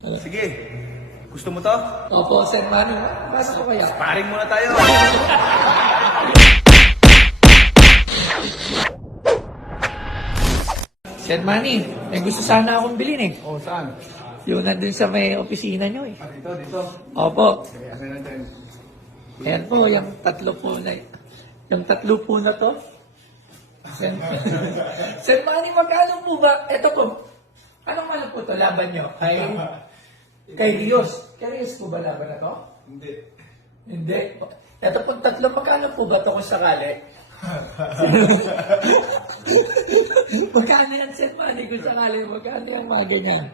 Sige. Gusto mo to? Opo, Sir Manny. Basta ko kaya. Sparring muna tayo. Sir Manny, may gusto sana akong bilhin eh. Oh, saan? Yung nandun sa may opisina nyo eh. Dito. Opo. Okay, asan natin? Ayan po, yung tatlo po na yung tatlo po na to. Sir, Sir Manny, magkano po ba? Ito po. Anong po to? Laban nyo? Kay Rios. Kay Rios po ba laban na to? Hindi. Hindi. Ito po tatlo. Magkano po ba to kung sakali? Magkano yan, Sir Manny? Kung sakali, magkano yung mga ganyan?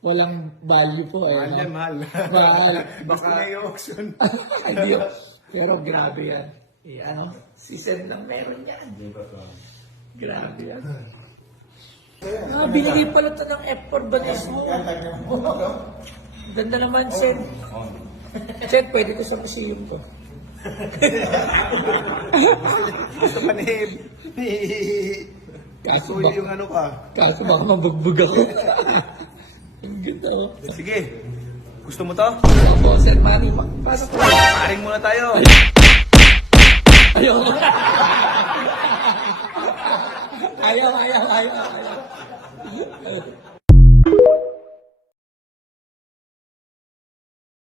Walang value po. Mahal no? yan, mahal. Mahal. Basta na yung auction. Hindi. Pero grabe yan. Si Sir lang meron yan. Grabe yan. Binigay pala ito ng F4 Banesmo. Ganda naman, Sir. Sir, pwede ko sa museum ko. Gusto pa ni... Kaso Suyo yung ano ka. Kaso baka mabugbog ako. Ang ganda oh. Sige. Gusto mo to? Opo, Sir Manny. Pasok ko. Sparring muna tayo. Ayaw. Ayaw.